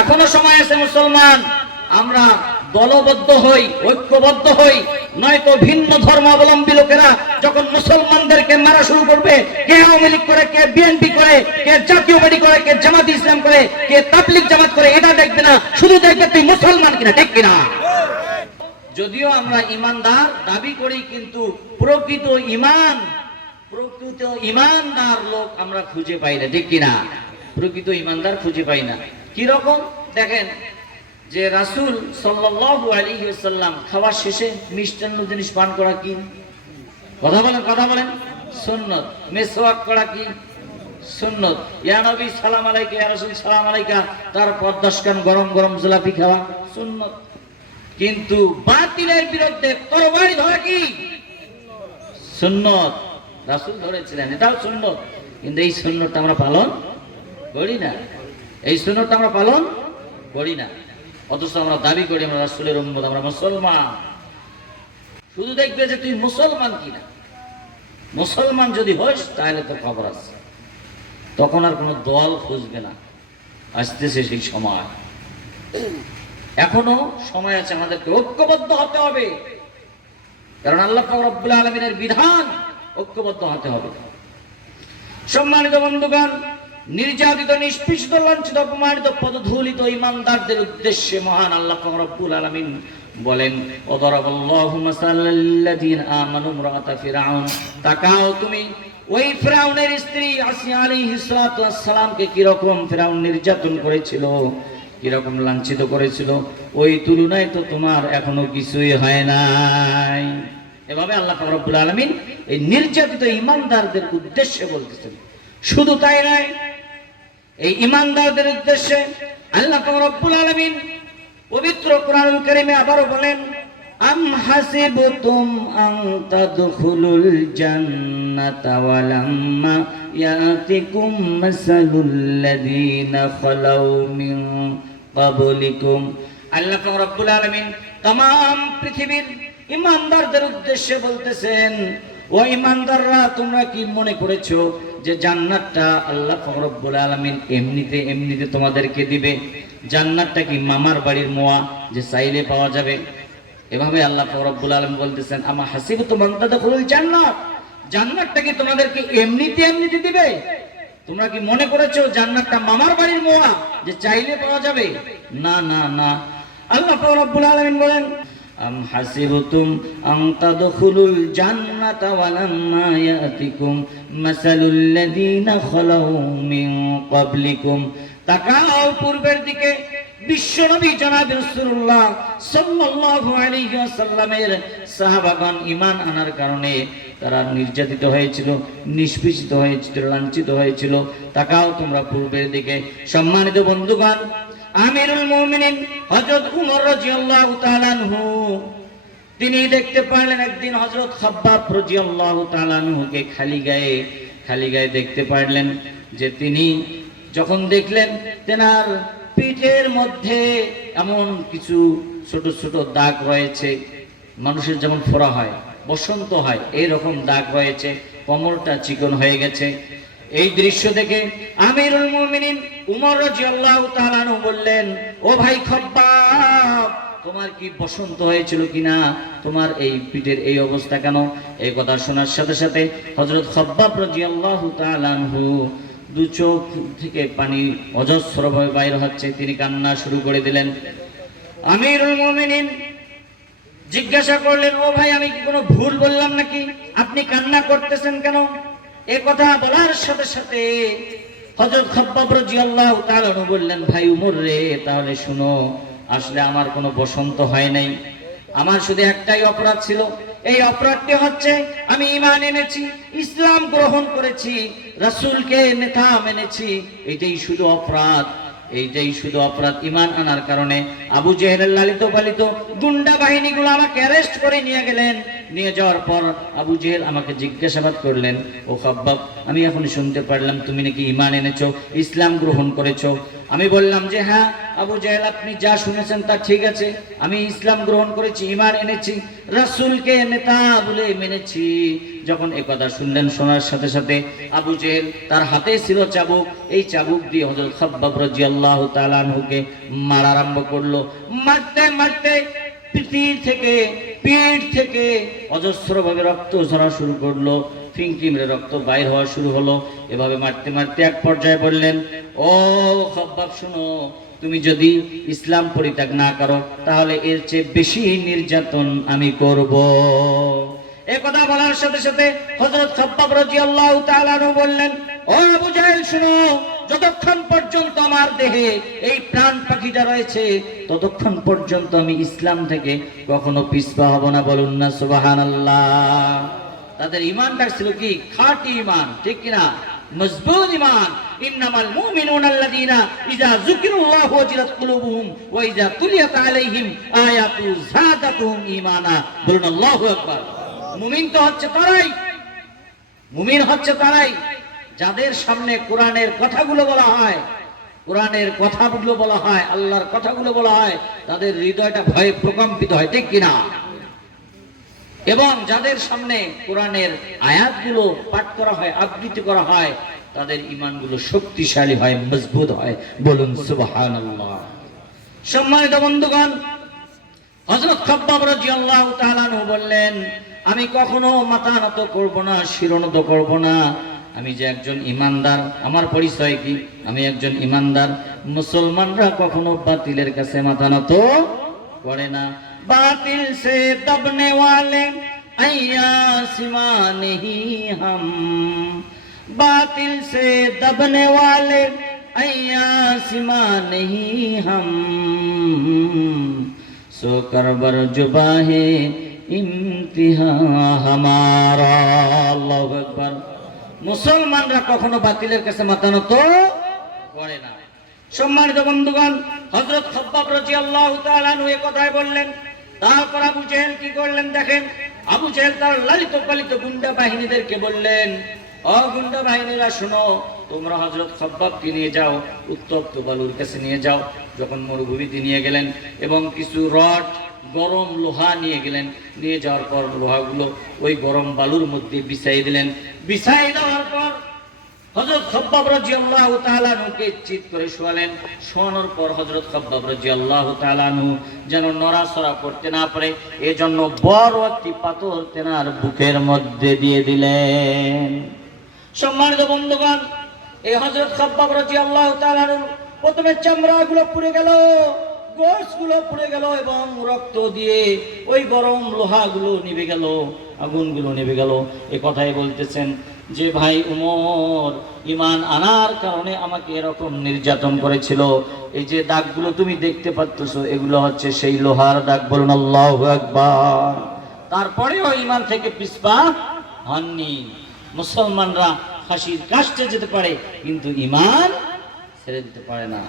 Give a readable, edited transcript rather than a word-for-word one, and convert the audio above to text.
এখনো সময় আছে মুসলমান, আমরা দলবদ্ধ হই, ঐক্যবদ্ধ হই, নয়তো ভিন্ন ধর্মাবলম্বী লোকেরা যখন মুসলমানদেরকে মারা শুরু করবে, কে আওয়ামী লীগ করে, কে বিএনপি করে, কে জাতীয় পার্টি করে, কে জামাত ইসলাম করে, কে তাবলীগ জামাত করে, এটা দেখবে না, শুধু দেখবে তুই মুসলমান কিনা, ঠিক কিনা? যদিও আমরা ইমানদার দাবি করি, কিন্তু প্রকৃত ইমানদার লোক আমরা খুঁজে পাই না, ঠিক কিনা? প্রকৃত ইমানদার খুঁজে পাই না। কি রকম দেখেন, যে রাসূল সাল্লাল্লাহু আলাইহি ওয়াসাল্লাম খাওয়ার শেষে মিষ্টান্ন জিনিস পান করা কি? কথা বলেন সুন্নত। মেসওয়াক করা কি? সুন্নত। ইয়া নবী সালাম আলাইকা, ইয়া রাসূল সালাম আলাইকা, তারপর 10 কান গরম গরম জিলাপি খাওয়া সুন্নত। কিন্তু বাতিলের বিরুদ্ধে তরবারি ধরা কি? সুন্নত। রাসূল ধরেছিলেন, এটাও সুন্নত। কিন্তু এই সুন্নতটা আমরা পালন করি না, এই সুন্নতটা আমরা পালন করি না। অথচ আমরা দাবি করি আমরা রাসূলের উম্মত, আমরা মুসলমান। শুধু দেখবে যে তুই মুসলমান কিনা। মুসলমান যদি হইস তাহলে তো খবর আছে, তখন আর কোনো দল খুঁজবে না। আসতেছে সেই সময়, এখনো সময় আছে, আমাদেরকে ঐক্যবদ্ধ হতে হবে। কারণ আল্লাহ পাক রব্বুল আলামিনের বিধান, ঐক্যবদ্ধ হতে হবে। সম্মানিত বন্ধুগণ, নির্যাতিত, নিষ্পেষিত, লাঞ্ছিত, অপমানিত, পদধূলিত ইমানদারদের উদ্দেশ্যে মহান আল্লাহ পাক রব্বুল আলামিন বলেন, ওয়াদারাবাল্লাহু মাসালাল্লাযীনা আমানু ইমরাআতা ফিরআউন। তাকাও তুমি ওই ফিরআউনের স্ত্রী আসিয়া আলাইহিস সালাতু ওয়াস সালামকে কিরকম ফিরআউন নির্যাতন করেছিল, কিরকম লাঞ্ছিত করেছিল, ওই তুলনায় তো তোমার এখনো কিছুই হয় নাই। এভাবে আল্লাহ পাক রব্বুল আলামিন এই নির্যাতিত ইমানদারদের উদ্দেশ্যে বলতেছেন। শুধু তাই নয়, এই ইমানদারদের উদ্দেশ্যে আল্লাহ পাক রব্বুল আলামিন পবিত্র কোরআনুল কারীমে আবারো বলেন, আম হাসিবতুম আন তাদখুলুল জান্নাতা ওয়ালাম্মা ইয়াতিকুম মাসালুল লাযীনা খালাউ মিন ক্বাবলিকুম। আল্লাহ পাক রব্বুল আলামিন तमाम পৃথিবীর ইমানদারদের উদ্দেশ্যে বলতেছেন, ও ইমানদাররা, তোমরা কি মনে করেছো যে জান্নাতটা আল্লাহ পাক রব্বুল আলামিন এমনিতে তোমাদেরকে দিবে? জান্নাতটা কি মামার বাড়ির মোয়া যে চাইলে পাওয়া যাবে? এভাবে আল্লাহ পাক রব্বুল আলামিন বলতেছেন, আমা হাসিবতুম আন তাদখুলুল জান্নাত, জান্নাতটা কি তোমাদেরকে এমনিতে দিবে? তোমরা কি মনে করেছো জান্নাতটা মামার বাড়ির মোয়া যে চাইলে পাওয়া যাবে? না না না। আল্লাহ পাক রব্বুল আলামিন বলেন, আম হাসিবতুম আন তাদখুলুল জান্নাতা ওয়ালাম্মা ইয়াতিকুম মাসালুল লাযীনা খালাউ মিন ক্বাবলিকুম। তাকাও পূর্বের দিকে, বিশ্বনবী জনাব রাসূলুল্লাহ সাল্লাল্লাহু আলাইহি ওয়াসাল্লামের সাহাবাগণ ঈমান আনার কারণে তারা নির্যাতিত হয়েছিল, নিষ্পেষিত হয়েছিল, লাঞ্ছিত হয়েছিল। তাকাও তোমরা পূর্বের দিকে। সম্মানিত বন্ধুগণ, আমিরুল মুমিনিন হযরত উমর রাদিয়াল্লাহু তাআলা আনহু তিনি দেখতে পারলেন একদিন হযরত খাব্বাব রাদিয়াল্লাহু তাআলা আনহুকে খালি গায়ে দেখতে পারলেন। যে তিনি যখন দেখলেন তেনার পিঠের মধ্যে এমন কিছু ছোট ছোট দাগ রয়েছে, মানুষের যেমন ফোড়া হয়, বসন্ত হয়, এইরকম দাগ রয়েছে, কোমরটা চিকন হয়ে গেছে। এই দৃশ্য দেখে আমিরুল মুমিনিন উমর রাদিয়াল্লাহু তাআলা আনহু বললেন, ও ভাই খাব্বাব, তোমার কি বসন্ত হয়েছিল কিনা? তোমার এই পিঠের এই অবস্থা কেন? এই কথা শোনার সাথে সাথে হযরত খাব্বাব রাদিয়াল্লাহু তাআলা আনহু দু চোখ থেকে পানি অজস্রভাবে বাইর হচ্ছে, তিনি কান্না শুরু করে দিলেন। আমিরুল মুমিনিন জিজ্ঞাসা করলেন, ও ভাই, আমি কি কোনো ভুল বললাম নাকি? আপনি কান্না করতেছেন কেন? এই কথা বলার সাথে সাথে হযরত খাব্বাব রাদিয়াল্লাহু তাআলা বললেন, ভাই উমর রে, তাহলে শুনো, আসলে আমার কোনো বসন্ত হয় নাই। আমার শুধু একটাই অপরাধ ছিল। এই অপরাধটি হচ্ছে আমি ঈমান এনেছি, ইসলাম গ্রহণ করেছি, রাসূলকে নেতা মেনেছি। এটাই শুধু অপরাধ, এইটাই শুধু অপরাধ। ঈমান আনার কারণে আবু জেহেলের লালিত পালিত গুন্ডা বাহিনীগুলো আমাকে অ্যারেস্ট করে নিয়ে গেলেন। নিয়ে যাওয়ার পর আবু জেহেল আমাকে জিজ্ঞাসাবাদ করলেন, ও খাব্বাব, আমি এখন শুনতে পারলাম তুমি নাকি ঈমান এনেছো, ইসলাম গ্রহণ করেছো। আমি বললাম যে হ্যাঁ আবু জাহেল, আপনি যা শুনেছেন তা ঠিক আছে, আমি ইসলাম গ্রহণ করেছি, ঈমান এনেছি, রাসূলকে নেতা বলে মেনেছি। যখন এই কথা শুনলেন, শোনার সাথে সাথে আবু জাহেল, তার হাতে ছিল চাবুক, এই চাবুক দিয়ে হযরত খাব্বাব রাদিয়াল্লাহু তাআলা আনহুকে মারা আরম্ভ করলো। মারতে মারতে পিঠ থেকে অজস্রভাবে রক্ত ঝরা শুরু করলো, ফিংকি মেরে রক্ত বাইর হওয়া শুরু হলো। এভাবে মারতে মারতে এক পর্যায়ে বললেন, ও খাব্বাব শুনো, তুমি যদি ইসলাম পরিত্যাগ না করো তাহলে এর চেয়ে বেশি নির্যাতন আমি করব। এই কথা বলার সাথে সাথে হযরত খাব্বাব রাদিয়াল্লাহু তাআলা আনহু বললেন, ও আবু জাহেল শুনো, যতক্ষণ পর্যন্ত আমার দেহে এই প্রাণ পাখিটা রয়েছে ততক্ষণ পর্যন্ত আমি ইসলাম থেকে কখনো পিছপা হব না। বলুন না সুবহানাল্লাহ। তাদের ঈমানটা ছিল কি? খাঁটি ঈমান, ঠিক কিনা? মজবুত ঈমান। ইন্নামাল মুমিনুনা আল্লাযীনা ইযা যুকিরুল্লাহু ওয়াজিলাত কুলুবুহুম ওয়া ইযা তুলিয়াত আলাইহিম আয়াতু যাদাতুহুম ঈমানা। বলুন আল্লাহু আকবার। মুমিন তো হচ্ছে তারাই, মুমিন হচ্ছে তারাই যাদের সামনে কোরআনের কথাগুলো বলা হয়, কোরআনের কথাগুলো বলা হয়, আল্লাহর কথাগুলো বলা হয়, তাদের হৃদয়টা ভয়ে প্রকম্পিত হয়, ঠিক কিনা? এবং যাদের সামনে কোরআনের আয়াতগুলো পাঠ করা হয়, আবৃত্তি করা হয়, তাদের ঈমানগুলো শক্তিশালী হয়, মজবুত হয়। বলুন সুবহানাল্লাহ। সম্মানিত বন্ধুগণ, হযরত খাব্বাব রাদিয়াল্লাহু তাআলা আনহু বললেন, আমি কখনো মাথা নত করব না, শিরোনত করব না। আমি যে একজন ইমানদার, আমার পরিচয় কি? আমি একজন ইমানদার। মুসলমানরা কখনো বাতিলের কাছে মাথা নত করে না। बातिल से दबने वाले अय्यासिमा नहीं हम, बातिल से दबने वाले अय्यासिमा नहीं हम, सो करबर जुबा है इम्तिहा हमारा। আল্লাহু আকবার। মুসলমানরা কখনো বাতিলের কাছে মাথা নত করে না। সম্মানিত বন্ধুগণ, হযরত খাব্বাব রাদিয়াল্লাহু তাআলা আনহু এই কথাই বললেন। তারপর আবু জাহেল কি করলেন দেখেন। আবু জাহেল তার লালিত পালিত গুন্ডা বাহিনীদেরকে বললেন, ও গুন্ডা বাহিনীরা শোনো, তোমরা হযরত খাব্বাবকে নিয়ে যাও, উত্তপ্ত বালুর কাছে নিয়ে যাও। যখন মরুভূমিতে নিয়ে গেলেন এবং কিছু রড, গরম লোহা নিয়ে গেলেন, নিয়ে যাওয়ার পর লোহাগুলো ওই গরম বালুর মধ্যে বিছাই দিলেন। বিছাই দেওয়ার পর হযরত খাব্বাব রাদিয়াল্লাহু তাআলা আনহুকে চিৎ করে শোয়ালেন। শোয়ানোর পর হযরত খাব্বাব রাদিয়াল্লাহু তাআলা আনহু যেন নড়াচড়া করতে না পারে, এজন্য বড় একটি পাথর তেনার বুকের মধ্যে দিয়ে দিলেন। সম্মানিত বন্ধুগণ, এই হযরত খাব্বাব রাদিয়াল্লাহু তাআলা আনহু প্রথমে চামড়াগুলো পুড়ে গেল, গোশগুলো পুড়ে গেল এবং রক্ত দিয়ে ওই গরম লোহাগুলো নিভে গেল, আগুনগুলো নিভে গেল। এই কথাই বলতেছেন যে ভাই উমর ঈমান আনার কারণে আমাকে এরকম নির্যাতন করেছিল। এই যে দাগগুলো তুমি দেখতে পাচ্ছো, এগুলো হচ্ছে সেই লোহার দাগ। বলুন আল্লাহু আকবার। তারপরেও ঈমান থেকে পিছপা হননি। মুসলমানরা ফাঁসির কাস্টে যেতে পারে কিন্তু ঈমান ছেড়ে দিতে পারে না।